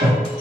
Thank you.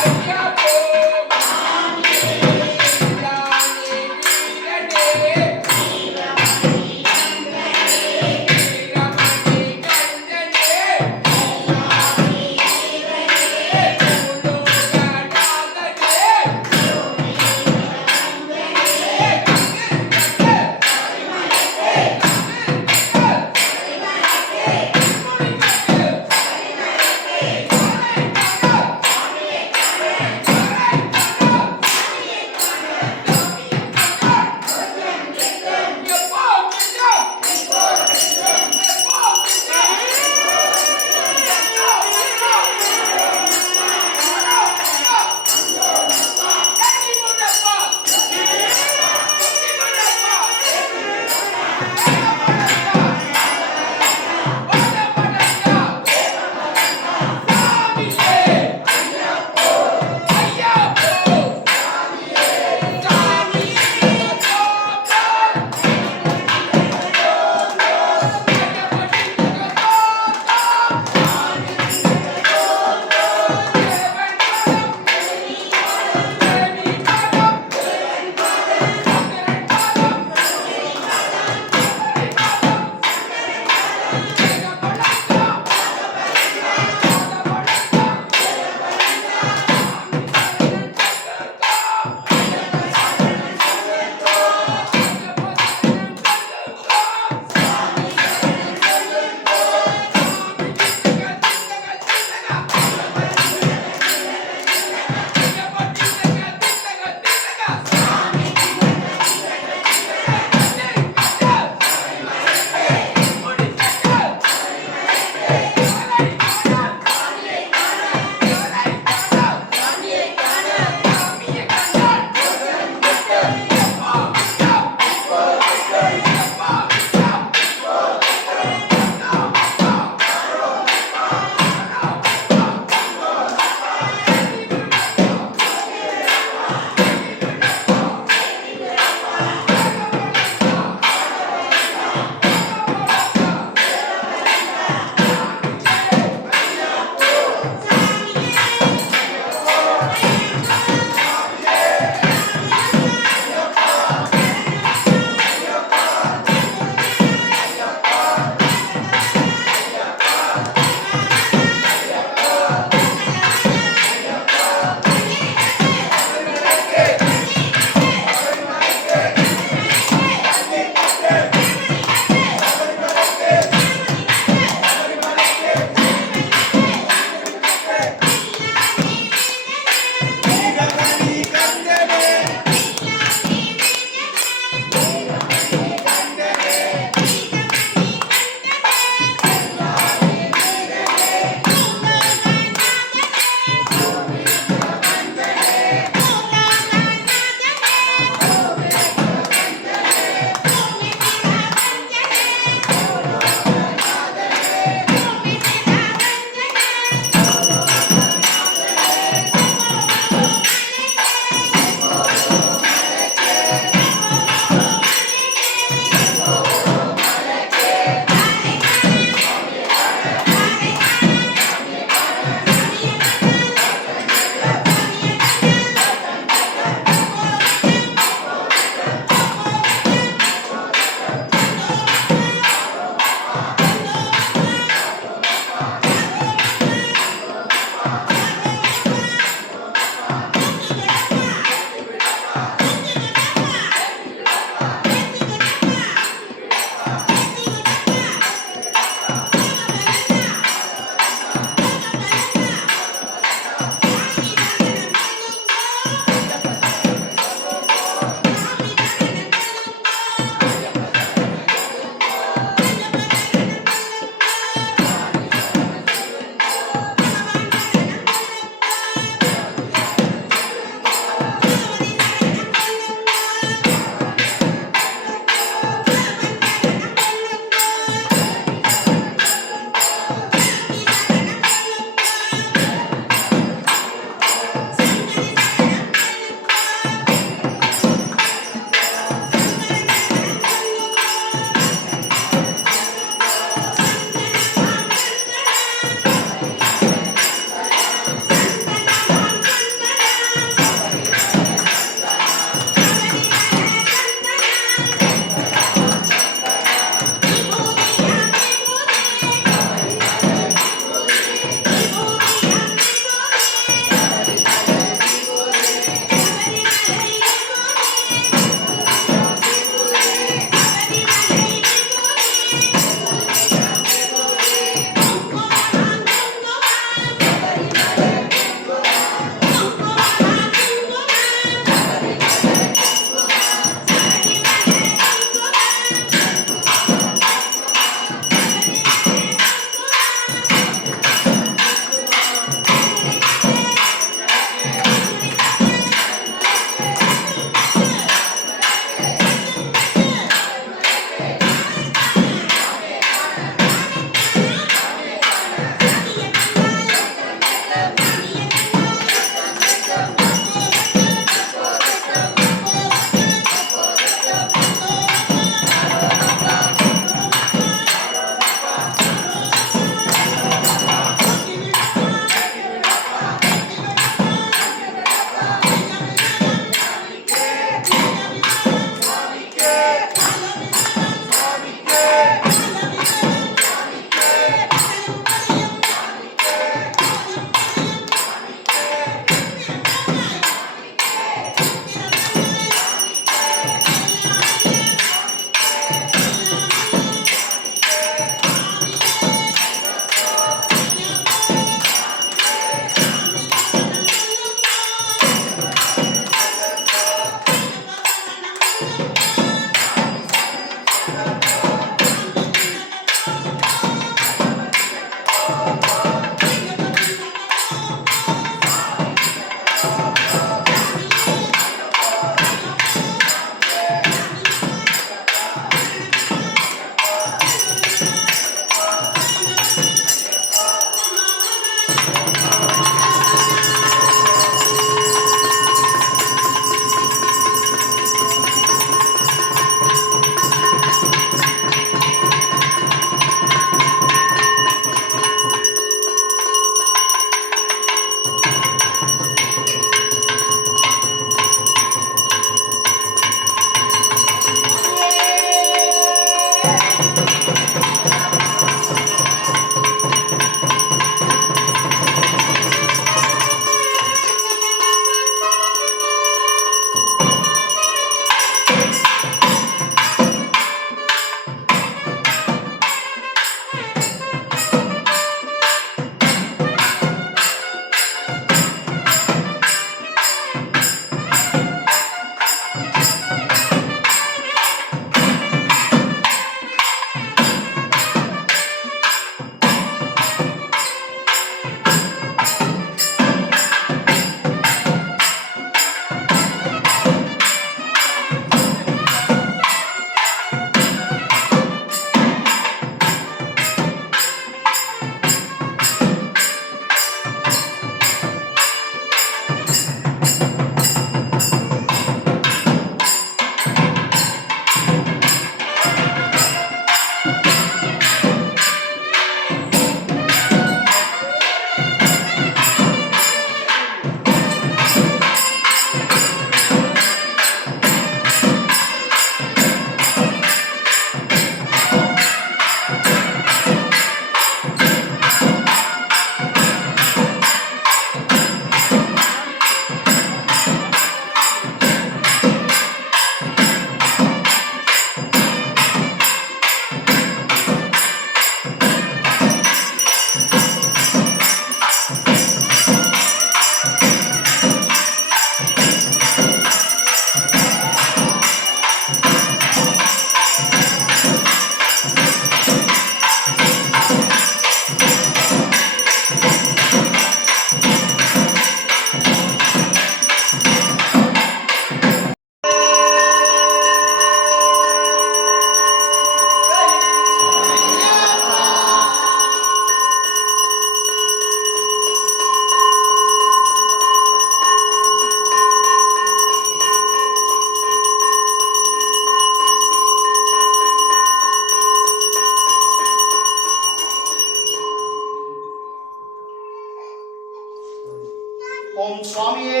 ஓம் சுவாமியே.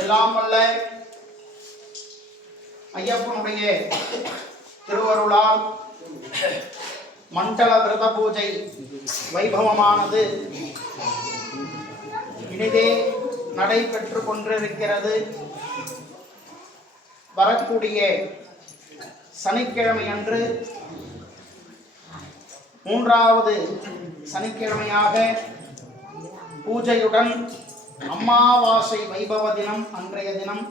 எல்லாம் வல்ல ஐயப்பனுடைய திருவருளால் மண்டல விரத பூஜை வைபவமானது இனிதே நடைபெற்று கொண்டிருக்கிறது. வரக்கூடிய சனிக்கிழமை அன்று மூன்றாவது சனிக்கிழமையாக பூஜையுடன் அமாவாசை வைபவ தினம் அன்றைய தினம்.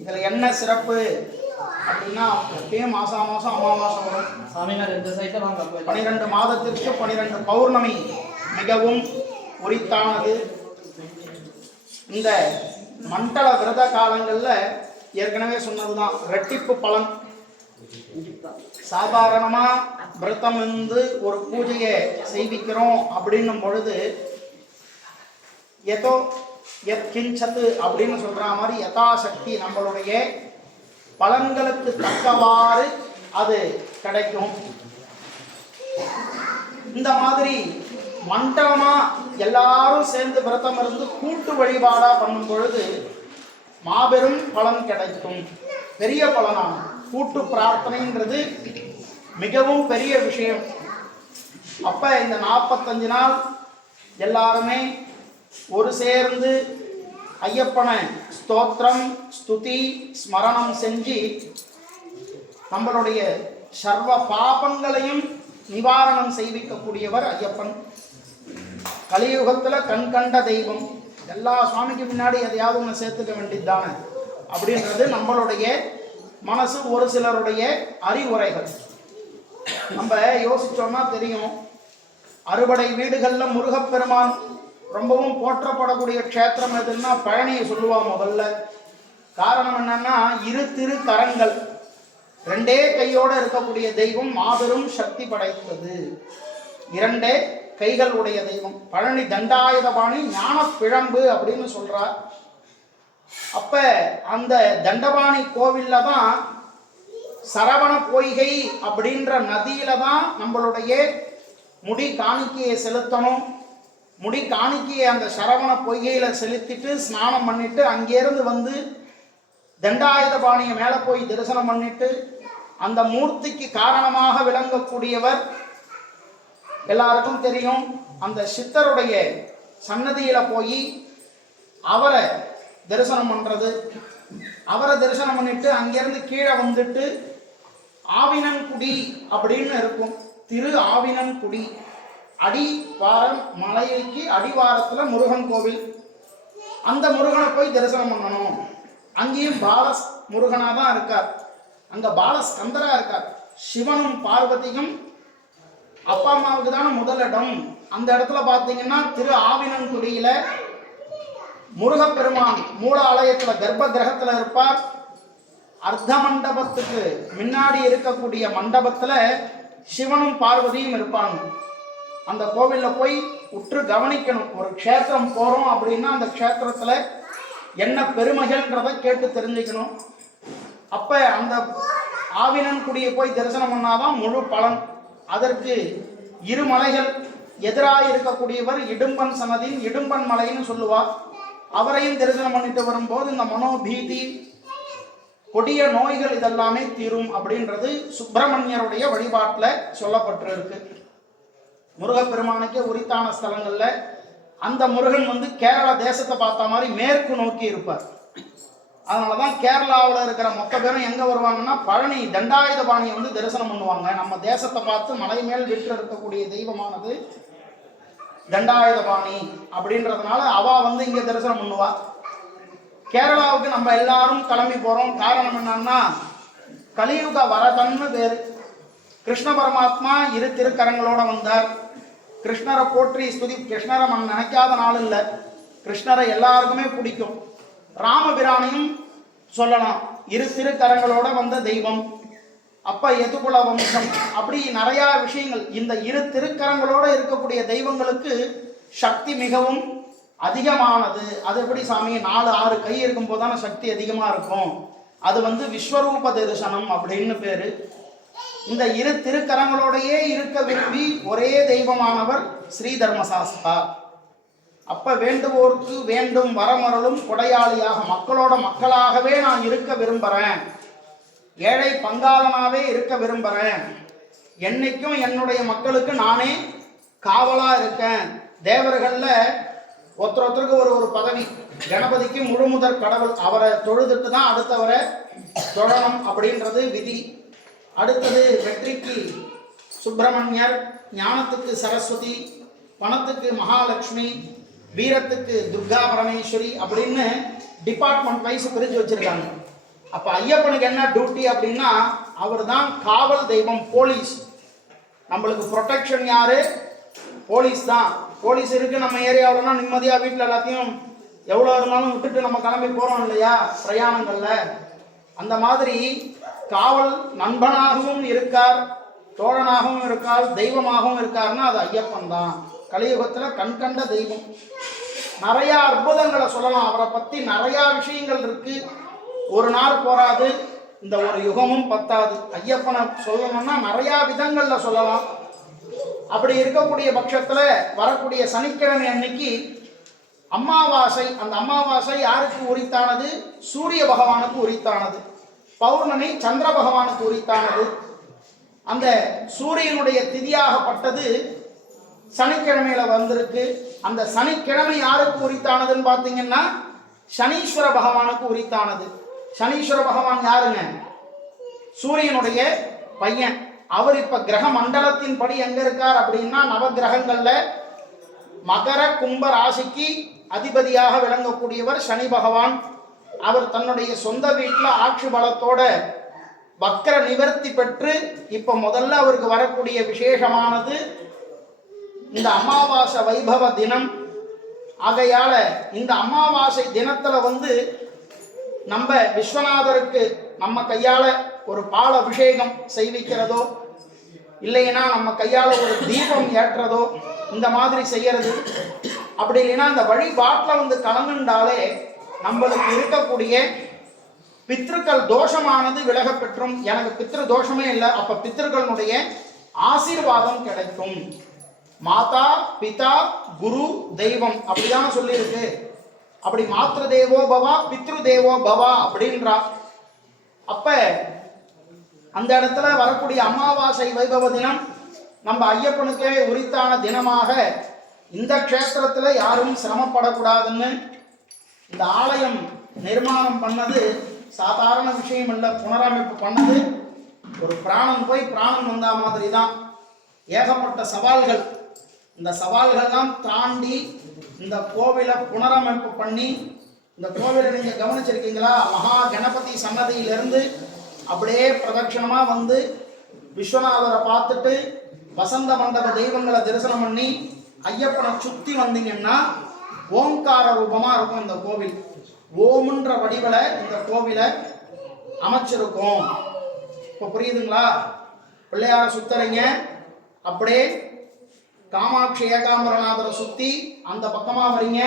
இதில் என்ன சிறப்பு அப்படின்னா, எப்பயும் மாதம் அமாவாசை வரும். 12 மாதத்திற்கு 12 பௌர்ணமி மிகவும் உரித்தானது. இந்த மண்டல விரத காலங்களில் ஏற்கனவே சொன்னதுதான் ரெட்டிப்பு பலன். சாதாரணமாக விரதம் இருந்து ஒரு பூஜையை செய்விக்கிறோம் அப்படின்னும் பொழுது ஏதோ கிஞ்சத்து அப்படின்னு சொல்ற மாதிரி யதாசக்தி நம்மளுடைய பலன்களுக்கு தக்கவாறு அது கிடைக்கும். இந்த மாதிரி மண்டலமா எல்லாரும் சேர்ந்து விரதம் இருந்து கூட்டு வழிபாடா பண்ணும் பொழுது மாபெரும் பலன் கிடைக்கும். பெரிய பலனான கூட்டு பிரார்த்தனைன்றது மிகவும் பெரிய விஷயம். அப்ப இந்த 45 நாள் எல்லாருமே ஒரு சேர்ந்து ஐயப்பனை ஸ்தோத்திரம் ஸ்துதி ஸ்மரணம் செஞ்சு நம்மளுடைய சர்வ பாபங்களையும் நிவாரணம் செய்விக்கக்கூடியவர் ஐயப்பன். கலியுகத்துல கண் கண்ட தெய்வம். எல்லா சுவாமிக்கு பின்னாடி எதையாவது ஒன்று சேர்த்துக்க வேண்டியதுதானே அப்படின்றது நம்மளுடைய மனசு. ஒரு சிலருடைய அறிவுரைகள் நம்ம யோசிச்சோம்னா தெரியும். அறுபடை வீடுகள்ல முருகப்பெருமான் ரொம்பவும் போற்றப்படக்கூடிய க்ஷேத்திரம் எதுன்னா பழனியை சொல்லுவா முதல்ல. காரணம் என்னன்னா, இரு திரு கரங்கள், 2 கையோட இருக்கக்கூடிய தெய்வம், மாபெரும் சக்தி படைத்தது, 2 கைகள் உடைய தெய்வம். பழனி தண்டாயுதபாணி ஞான பிழம்பு அப்படின்னு சொல்றார். அப்ப அந்த தண்டபாணி கோவில்ல தான் சரவண பொய்கை அப்படின்ற நதியில தான் நம்மளுடைய முடி காணிக்கையை செலுத்தணும். முடி காணிக்கையை அந்த சரவண பொய்கையில செலுத்திட்டு ஸ்நானம் பண்ணிட்டு அங்கேருந்து வந்து தண்டாயுதபாணியை மேலே போய் தரிசனம் பண்ணிட்டு அந்த மூர்த்திக்கு காரணமாக விளங்கக்கூடியவர் எல்லாருக்கும் தெரியும். அந்த சித்தருடைய சன்னதியில போய் அவரை தரிசனம் பண்றது. அவரை தரிசனம் பண்ணிட்டு அங்கிருந்து கீழே வந்துட்டு ஆவினன்குடி அப்படின்னு இருக்கும். திரு ஆவினன்குடி அடிவாரம் மலைக்கு அடிவாரத்துல முருகன் கோவில். அந்த முருகனை போய் தரிசனம் பண்ணணும். அங்கேயும் பால முருகனா தான் இருக்கார். அங்க பாலஸ்கந்தரா இருக்கார். சிவனும் பார்வதியும் அப்பா அம்மாவுக்கு தானே முதலிடம். அந்த இடத்துல பார்த்தீங்கன்னா திரு ஆவினன்குடியில முருகப்பெருமான் மூல ஆலயத்துல கர்ப்ப கிரகத்துல இருப்பார். அர்த்த மண்டபத்துக்கு முன்னாடி இருக்கக்கூடிய மண்டபத்துல சிவனும் பார்வதியும் இருப்பாங்க. அந்த கோவில்ல போய் உற்று கவனிக்கணும். ஒரு க்ஷேத்திரம் போறோம் அப்படின்னா அந்த க்ஷேத்திரத்துல என்ன பெருமைகள்ன்றதை கேட்டு தெரிஞ்சுக்கணும். அப்ப அந்த ஆவினன்குடியை போய் தரிசனம் பண்ணாதான் முழு பலன். அதற்கு 2 மலைகள் எதிராக இருக்கக்கூடியவர் இடும்பன் சன்னதியின் இடும்பன் மலைன்னு சொல்லுவார். அவரையும் தரிசனம் பண்ணிட்டு வரும்போது இந்த மனோபீதி கொடிய நோய்கள் இதெல்லாமே தீரும் அப்படின்றது சுப்பிரமணியருடைய வழிபாட்டில் சொல்லப்பட்டிருக்கு. முருகப்பெருமானுக்கே உரித்தான ஸ்தலங்கள்ல அந்த முருகன் வந்து கேரள தேசத்தை பார்த்த மாதிரி மேற்கு நோக்கி இருப்பார். அதனாலதான் கேரளாவில் இருக்கிற மொத்த பேரும் எங்க வருவாங்கன்னா பழனி தண்டாயுதபாணியை வந்து தரிசனம் பண்ணுவாங்க. நம்ம தேசத்தை பார்த்து மலை மேல் விற்று இருக்கக்கூடிய தெய்வமானது தண்டாயுதபாணி அப்படின்றதுனால அவ வந்து இங்க தரிசனம் பண்ணுவா. கேரளாவுக்கு நம்ம எல்லாரும் கிளம்பி போறோம். காரணம் என்னன்னா, கலியுக வரதன்னு பேரு. கிருஷ்ண பரமாத்மா 2 திருக்கரங்களோட வந்தார். கிருஷ்ணரை போற்றி ஸ்துதி. கிருஷ்ணரை நம்ம நினைக்காத நாள் இல்லை. கிருஷ்ணரை எல்லாருக்குமே பிடிக்கும். ராமபிரானையும் சொல்லலாம், 2 திருக்கரங்களோட வந்த தெய்வம். அப்ப எதுகுல வம்சம், அப்படி நிறைய விஷயங்கள். இந்த 2 திருக்கரங்களோட இருக்கக்கூடிய தெய்வங்களுக்கு சக்தி மிகவும் அதிகமானது. அது எப்படி சாமி? 4-6 கை இருக்கும் போதான சக்தி அதிகமா இருக்கும். அது வந்து விஸ்வரூப தரிசனம் அப்படின்னு பேரு. இந்த இரு திருக்கரங்களோடையே இருக்க விரும்பி ஒரே தெய்வமானவர் ஸ்ரீ தர்மசாஸ்தா. அப்ப வேண்டுவோர்க்கு வேண்டும் வரமருளும் கொடையாளியாக மக்களோட மக்களாகவே நான் இருக்க விரும்புறேன், ஏழை பங்காளனாவே இருக்க விரும்புறேன், என்னைக்கும் என்னுடைய மக்களுக்கு நானே காவலா இருக்கேன். தேவர்கள்ல ஒருத்தருக்கு ஒரு பதவி, கணபதிக்கு முழுமுதற் கடவுள், அவரை தொழுதுட்டு தான் அடுத்தவரை தொழணும் அப்படின்றது விதி. அடுத்தது வெற்றிக்கு சுப்பிரமணியர், ஞானத்துக்கு சரஸ்வதி, பணத்துக்கு மகாலட்சுமி, வீரத்துக்கு துர்கா பரமேஸ்வரி அப்படின்னு டிபார்ட்மெண்ட் வைஸ் பிரித்து வச்சிருக்காங்க. அப்ப ஐயப்பனுக்கு என்ன டியூட்டி அப்படின்னா, அவர் தான் காவல் தெய்வம், போலீஸ். நம்மளுக்கு ப்ரொடெக்ஷன் யாரு? போலீஸ் தான். போலீஸ் இருக்கு நம்ம ஏரியாவிலனா நிம்மதியா வீட்டில் எல்லாத்தையும் எவ்வளோ இருந்தாலும் விட்டுட்டு நம்ம கிளம்பி போறோம் இல்லையா பிரயாணங்கள்ல. அந்த மாதிரி காவல் நண்பனாகவும் இருக்கார், தோழனாகவும் இருக்கார், தெய்வமாகவும் இருக்காருன்னா அது ஐயப்பன் தான். கலியுகத்துல கண்கண்ட தெய்வம். நிறைய அற்புதங்களை சொல்லலாம் அவரை பத்தி, நிறைய விஷயங்கள் இருக்கு. ஒரு நாள் போராது, இந்த ஒரு யுகமும் பத்தாது. ஐயப்பனை சொல்லணும்னா நிறைய விதங்கள்ல சொல்லலாம். அப்படி இருக்கக்கூடிய பட்சத்துல வரக்கூடிய சனிக்கிழமை அன்னைக்கு அமாவாசை. அந்த அமாவாசை யாருக்கு உரித்தானது? சூரிய பகவானுக்கு உரித்தானது. பௌர்ணமி சந்திர பகவானுக்கு உரித்தானது. அந்த சூரியனுடைய திதியாகப்பட்டது சனிக்கிழமையில வந்திருக்கு. அந்த சனிக்கிழமை யாருக்கு உரித்தானதுன்னு பார்த்தீங்கன்னா சனீஸ்வர பகவானுக்கு உரித்தானது. சனீஸ்வர பகவான் யாருங்க? சூரியனுடைய பையன். அவர் இப்ப கிரக மண்டலத்தின் படி எங்க இருக்கார் அப்படின்னா, நவகிரகங்கள்ல மகர கும்ப ராசிக்கு அதிபதியாக விளங்கக்கூடியவர் சனி பகவான். அவர் தன்னுடைய சொந்த வீட்டில் ஆட்சி பலத்தோட வக்கர நிவர்த்தி பெற்று இப்ப முதல்ல அவருக்கு வரக்கூடிய விசேஷமானது இந்த அமாவாசை வைபவ தினம். ஆகையால இந்த அமாவாசை தினத்துல நம்ம விஸ்வநாதருக்கு நம்ம கையால ஒரு பால் அபிஷேகம் செய்விக்கிறதோ, இல்லைன்னா நம்ம கையால ஒரு தீபம் ஏற்றதோ, இந்த மாதிரி செய்யறது. அப்படி இல்லைன்னா இந்த வழிபாட்டில் கலந்துண்டாலே நம்மளுக்கு இருக்கக்கூடிய பித்ருக்கள் தோஷமானது விலக பெற்றும். எனக்கு பித்ரு தோஷமே இல்லை, அப்ப பித்ருக்களுடைய ஆசீர்வாதம் கிடைக்கும். மாதா பிதா குரு தெய்வம் அப்படிதான் சொல்லியிருக்கு. அப்படி மாத்ரு தேவோ பவா பித்ரு தேவோ பவா அப்படின்றா. அப்ப அந்த இடத்துல வரக்கூடிய அமாவாசை வைபவ தினம் நம்ம ஐயப்பனுக்கே உரித்தான தினமாக இந்த க்ஷேத்திரத்துல யாரும் சிரமப்படக்கூடாதுன்னு இந்த ஆலயம் நிர்மாணம் பண்ணது சாதாரண விஷயம் இல்லை. புனரமைப்பு பண்ணது ஒரு பிராணம் போய் பிராணம் வந்தா மாதிரி தான். ஏகப்பட்ட சவால்கள், இந்த சவால்கள்லாம் தாண்டி இந்த கோவிலை புனரமைப்பு பண்ணி, இந்த கோவிலை நீங்க கவனிச்சிருக்கீங்களா? மகா கணபதி சன்னதியிலிருந்து அப்படியே பிரதட்சணமா விஸ்வநாதரை பார்த்துட்டு வசந்த மண்டப தெய்வங்களை தரிசனம் பண்ணி ஐயப்பனை சுத்தி வந்தீங்கன்னா ஓம்கார ரூபமா இருக்கும் இந்த கோவில். ஓம்ன்ற வடிவில இந்த கோவிலை அமைச்சிருக்கும். இப்ப புரியுதுங்களா? பிள்ளையார சுத்தறீங்க, அப்படியே காமாட்சி ஏகாம்பரநாதரை சுத்தி அந்த பக்கமா வரீங்க.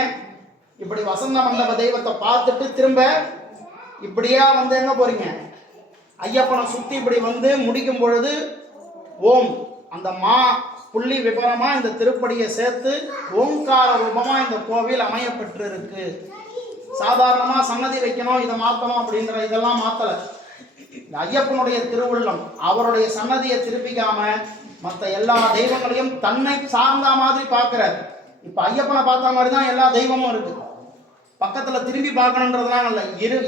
இப்படி வசந்த மண்டப தெய்வத்தை பார்த்துட்டு திரும்ப இப்படியா எங்க போறீங்க? ஐயப்பனை சுத்தி இப்படி முடிக்கும் பொழுது ஓம் அந்த மா புள்ளி விபரமா இந்த திருப்படியை சேர்த்து ஓங்கார ரூபமா இந்த கோவில் அமையப்பெற்று இருக்கு. சாதாரணமா சன்னதி வைக்கணும், இதை மாத்தணும் அப்படின்ற இதெல்லாம் மாத்தல. இந்த ஐயப்பனுடைய திருவுள்ளம் அவருடைய சன்னதியை திருப்பிக்காம மற்ற எல்லா தெய்வங்களையும் தன்னை சார்ந்த மாதிரி பார்க்கிறார். இப்ப ஐயப்பனை பார்த்த மாதிரி தான் எல்லா தெய்வமும் இருக்கு. பக்கத்துல திரும்பி பார்க்கணுன்றதுலாம் இல்லை.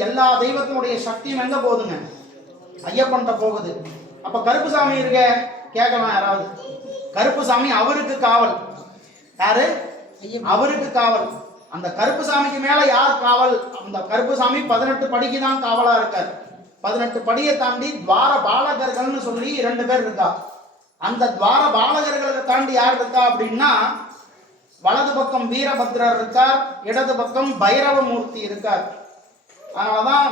எல்லா தெய்வத்தினுடைய சக்தியும் எங்க போகுதுங்க? ஐயப்பன்ட்ட போகுது. அப்ப கருப்புசாமி இருக்க கேட்கலாம் யாராவது. கருப்புசாமி அவருக்கு காவல். யாரு? அவருக்கு காவல். அந்த கருப்புசாமிக்கு மேல யார் காவல்? அந்த கருப்புசாமி 18 படிக்கு தான் காவலா இருக்கார். 18 படியை தாண்டி துவார பாலகர்கள்னு சொல்லி 2 பேர் இருக்கா. அந்த துவார பாலகர்களை தாண்டி யார் இருக்கா அப்படின்னா, வலது பக்கம் வீரபத்ரர் இருக்கார், இடது பக்கம் பைரவமூர்த்தி இருக்கார். அதனாலதான்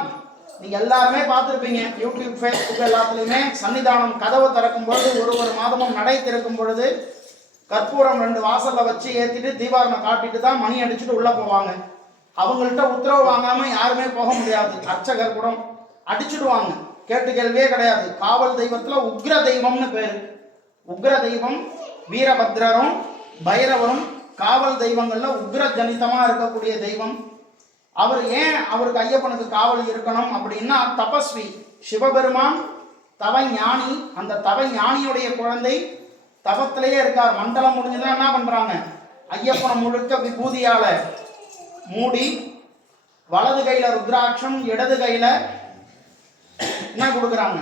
நீங்க எல்லாருமே பார்த்துருப்பீங்க, யூடியூப் ஃபேஸ்புக் எல்லாத்துலயுமே சன்னிதானம் கதவை திறக்கும் பொழுது ஒரு மாதமும் நடை திறக்கும் பொழுது கற்பூரம் 2 வாசல்ல வச்சு ஏத்திட்டு தீபாரணை காட்டிட்டு தான் மணி அடிச்சுட்டு உள்ள போவாங்க. அவங்கள்ட்ட உத்தரவு வாங்காம யாருமே போக முடியாது. அர்ச்சகர் கூட அடிச்சுடுவாங்க. கேட்டு கேள்வியே கிடையாது. காவல் தெய்வத்துல உக்ர தெய்வம்னு பேரு. உக்ர தெய்வம் வீரபத்ரரும் பைரவரும் காவல் தெய்வங்கள்ல உக்ர ஜனிதமா இருக்கக்கூடிய தெய்வம். அவர் ஏன் அவருக்கு ஐயப்பனுக்கு காவல் இருக்கணும் அப்படின்னா, தபஸ்வி சிவபெருமான் தவ ஞானி. அந்த தவ ஞானியுடைய குழந்தை தவத்திலேயே இருக்கார். மண்டலம் முடிஞ்சதுன்னா என்ன பண்றாங்க, ஐயப்பனை முழுக்க விபூதியால மூடி வலது கையில ருத்ராட்சம், இடது கையில என்ன கொடுக்குறாங்க,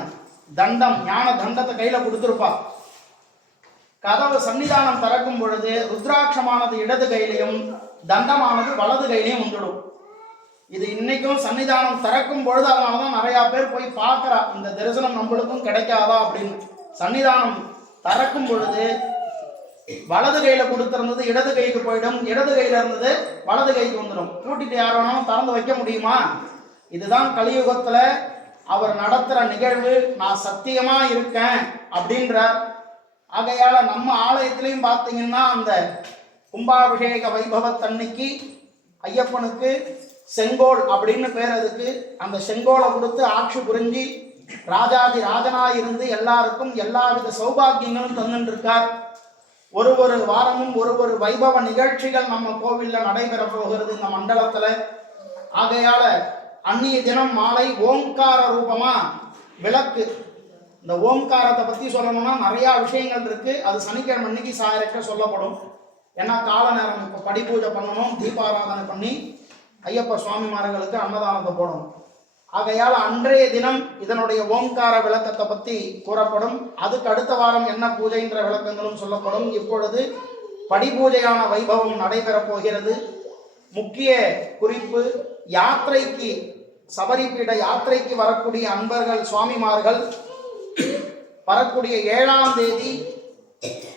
தண்டம், ஞான தண்டத்தை கையில கொடுத்துருப்பா. கதவு சன்னிதானம் திறக்கும் பொழுது ருத்ராட்சமானது இடது கையிலையும் தண்டமானது வலது கையிலையும் வந்துடும். இது இன்னைக்கும் சன்னிதானம் திறக்கும் பொழுது, அதனாலதான் நிறைய பேர் போய் பார்க்கிறா, இந்த தரிசனம் நம்மளுக்கும் கிடைக்காதா அப்படின்னு. சன்னிதானம் திறக்கும் பொழுது வலது கையில கொடுத்திருந்தது இடது கைக்கு போயிடும், இடது கையில இருந்தது வலது கைக்கு வந்துடும். கூட்டிட்டு யார் வேணாலும் திறந்து வைக்க முடியுமா? இதுதான் கலியுகத்துல அவர் நடத்துற நிகழ்வு. நான் சத்தியமா இருக்கேன் அப்படின்றார். ஆகையால நம்ம ஆலயத்திலையும் பார்த்தீங்கன்னா அந்த கும்பாபிஷேக வைபவத்தன்னைக்கு ஐயப்பனுக்கு செங்கோல் அப்படின்னு பேர். அதுக்கு அந்த செங்கோலை கொடுத்து ஆட்சி புரிஞ்சு ராஜாதி ராஜனாய் இருந்து எல்லாருக்கும் எல்லாவித சௌபாகியங்களும் தந்துட்டு இருக்கார். ஒரு வாரமும் ஒரு வைபவ நிகழ்ச்சிகள் நம்ம கோவில்ல நடைபெற போகிறது இந்த மண்டலத்துல. ஆகையால அன்னிய தினம் மாலை ஓம்கார ரூபமா விளக்கு. இந்த ஓம்காரத்தை பத்தி சொல்லணும்னா நிறைய விஷயங்கள் இருக்கு. அது சனிக்கிழமை அன்னைக்கு சாயரக்க சொல்லப்படும். ஏன்னா கால நேரம் இப்போ படிப்பூஜை பண்ணணும், தீபாராதனை பண்ணி ஐயப்ப சுவாமிமார்களுக்கு அன்னதானத்தை போடணும். ஆகையால் அன்றைய தினம் இதனுடைய ஓம்கார விளக்கத்தை பற்றி கூறப்படும். அதுக்கு அடுத்த வாரம் என்ன பூஜைன்ற விளக்கங்களும் சொல்லப்படும். இப்பொழுது படிபூஜையான வைபவம் நடைபெறப் போகிறது. முக்கிய குறிப்பு, யாத்திரைக்கு சபரிபீட யாத்திரைக்கு வரக்கூடிய அன்பர்கள் சுவாமிமார்கள் வரக்கூடிய 7ஆம் தேதி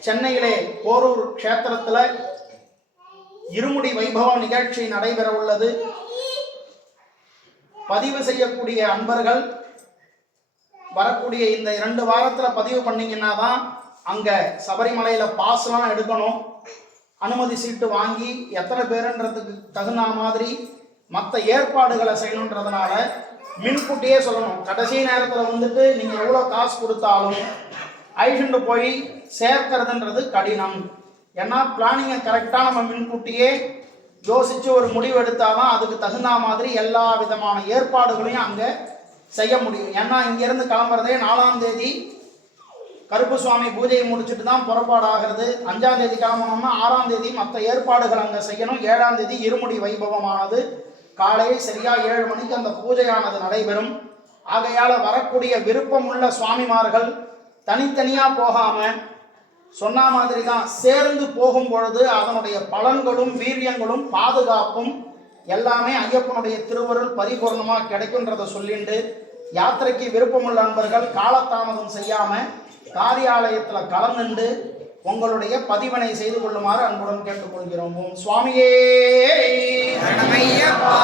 சென்னையிலே போரூர் க்ஷேத்திரத்தில் இருமுடி வைபவ நிகழ்ச்சி நடைபெற உள்ளது. பதிவு செய்யக்கூடிய அன்பர்கள் வரக்கூடிய இந்த 2 வாரத்தில் பதிவு பண்ணீங்கன்னா தான் அங்கே சபரிமலையில் பாஸ்லாம் எடுக்கணும். அனுமதி சீட்டு வாங்கி எத்தனை பேருன்றதுக்கு தகுந்த மாதிரி மற்ற ஏற்பாடுகளை செய்யணுன்றதுனால முன்கூட்டியே சொல்லணும். கடைசி நேரத்தில் வந்துட்டு நீங்கள் எவ்வளோ காசு கொடுத்தாலும் ஐஷண்டு போய் சேர்க்கிறதுன்றது கடினம். ஏன்னா பிளானிங்கை கரெக்டாக நம்ம முன்கூட்டியே யோசித்து ஒரு முடிவு எடுத்தாதான் அதுக்கு தகுந்த மாதிரி எல்லா விதமான ஏற்பாடுகளையும் அங்கே செய்ய முடியும். ஏன்னா இங்கேருந்து கிளம்புறதே 4ஆம் தேதி கருப்பு சுவாமி பூஜையை முடிச்சுட்டு தான் புறப்பாடு ஆகிறது. 5ஆம் தேதி கிளம்பணும்னா 6ஆம் தேதி மற்ற ஏற்பாடுகள் அங்கே செய்யணும். 7ஆம் தேதி இருமுடி வைபவமானது காலையே சரியா 7 மணிக்கு அந்த பூஜையானது நடைபெறும். ஆகையால் வரக்கூடிய விருப்பமுள்ள சுவாமிமார்கள் தனித்தனியாக போகாமல் சொன்ன மாதிரி தான் சேர்ந்து போகும் பொழுது அதனுடைய பலன்களும் வீரியங்களும் பாதுகாப்பும் எல்லாமே ஐயப்பனுடைய திருவருள் பரிபூர்ணமாக கிடைக்குன்றதை சொல்லிட்டு, யாத்திரைக்கு விருப்பமுள்ள நண்பர்கள் காலதாமதம் செய்யாமல் காரியாலயத்தில் கலந்துண்டு உங்களுடைய பதிவினை செய்து கொள்ளுமாறு அன்புடன் கேட்டுக்கொள்கிறோம். ஓம் சுவாமியே சரணமையப்பா.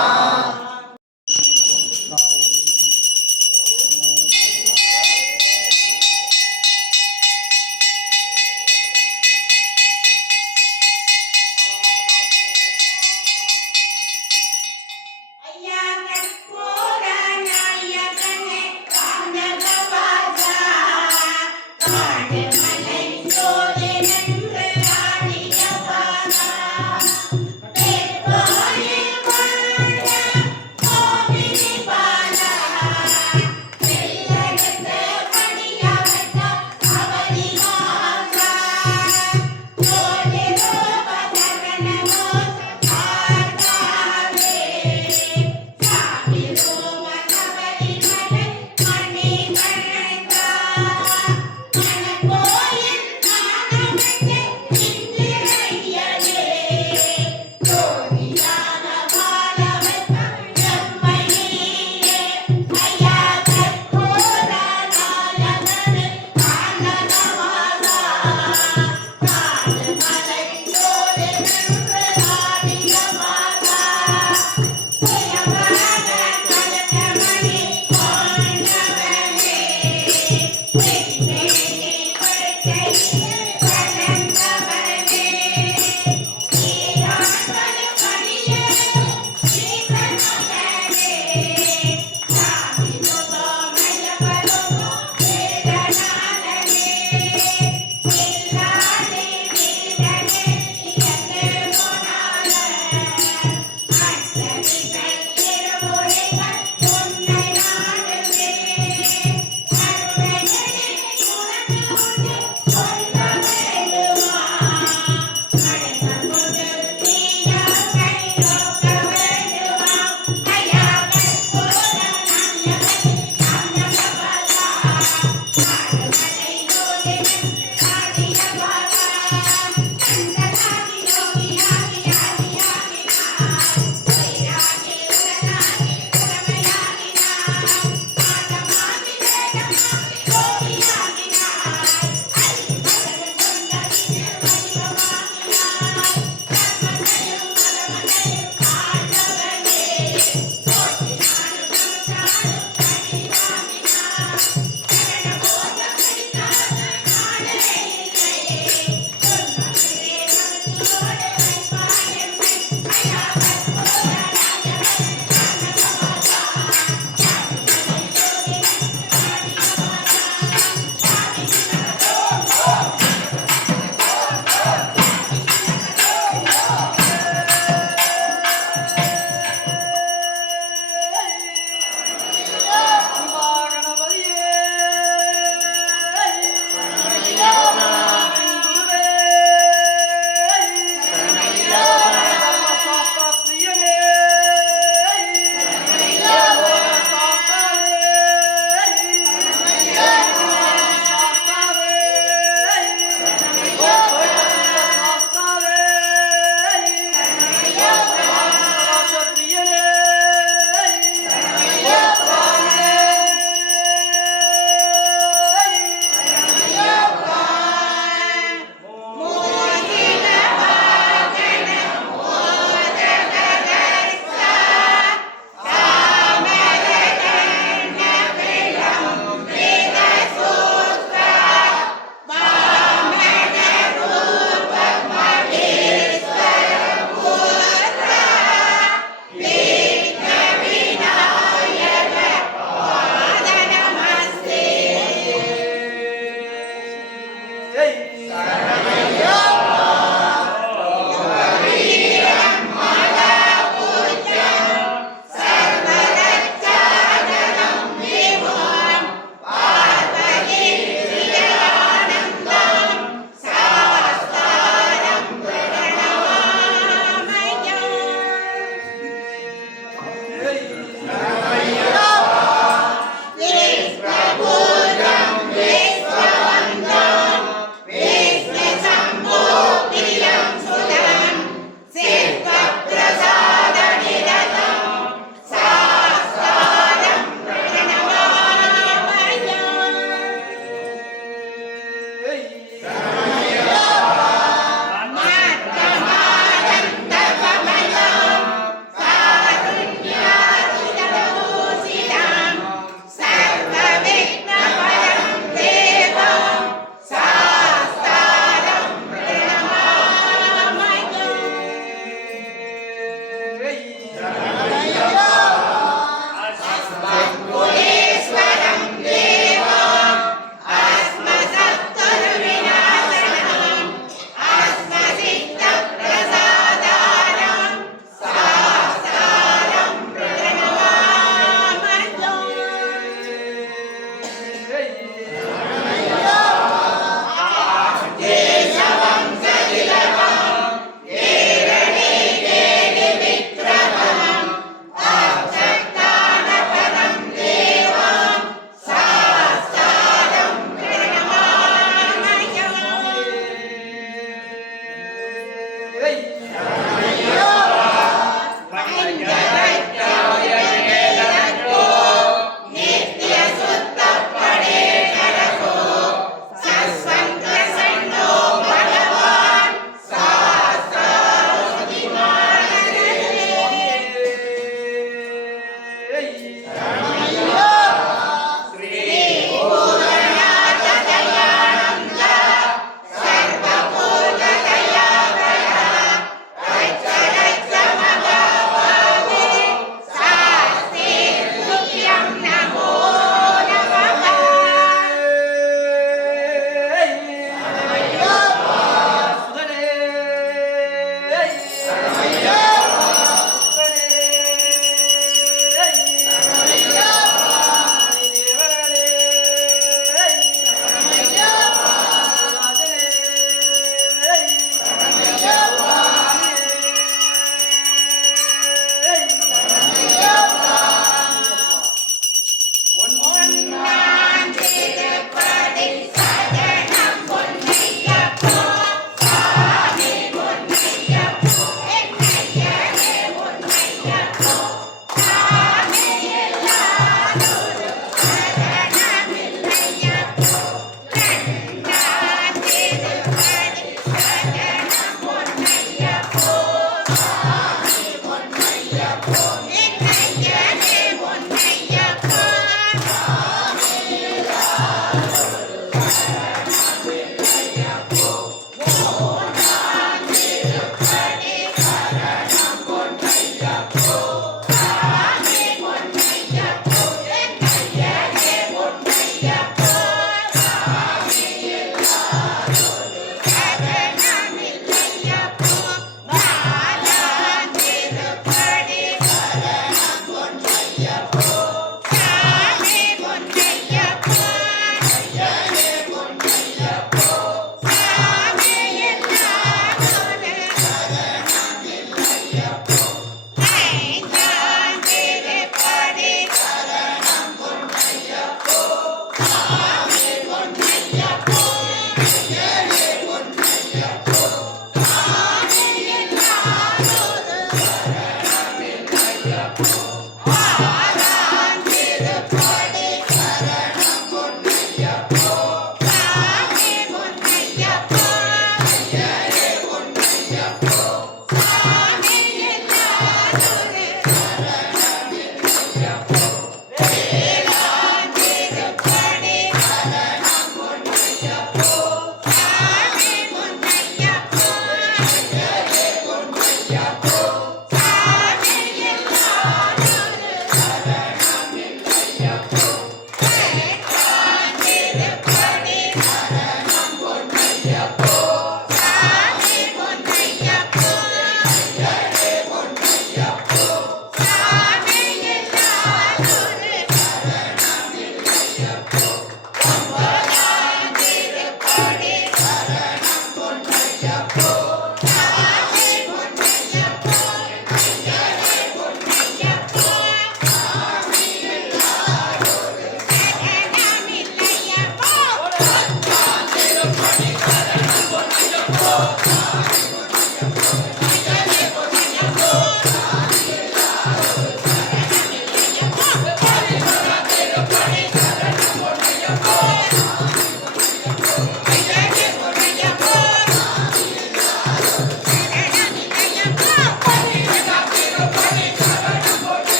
Yes,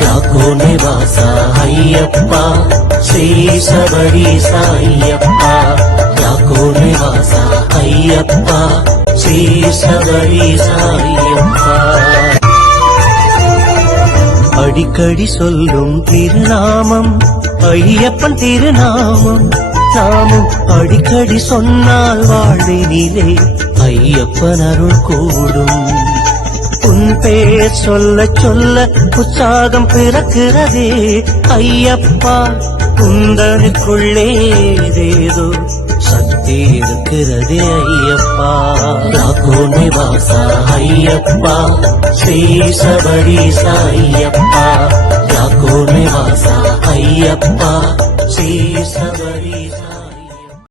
ಯಾಕೋ ನಿವಾಸ ಅಯ್ಯಪ್ಪ ಶ್ರೀ ಶಬರೀಶ ಅಯ್ಯಪ್ಪ ಯಾಕೋ ನಿವಾಸ ಅಯ್ಯಪ್ಪ ಶ್ರೀ ಶಬರೀಶ அய்யப்பா அடிக்கடி சொல்லும் திருநாமம் ஐயப்பன் திருநாமம் நாமும் அடிக்கடி சொன்னால் வாழ்வினிலே ஐயப்பன் அருள் கூடும் உன் பேர் சொல்ல சொல்ல உற்சாகம் பிறக்கிறதே ஐயப்பா குந்தனுக்குள்ளே ஏதேதோ சக்தி இருக்கிறதே ஐயப்பா யாக்கோ நிவாச ஐயப்பா ஸ்ரீ சபரீச ஐயப்பா யாக்கோ நிவாச ஐயப்பா ஸ்ரீ சபரீச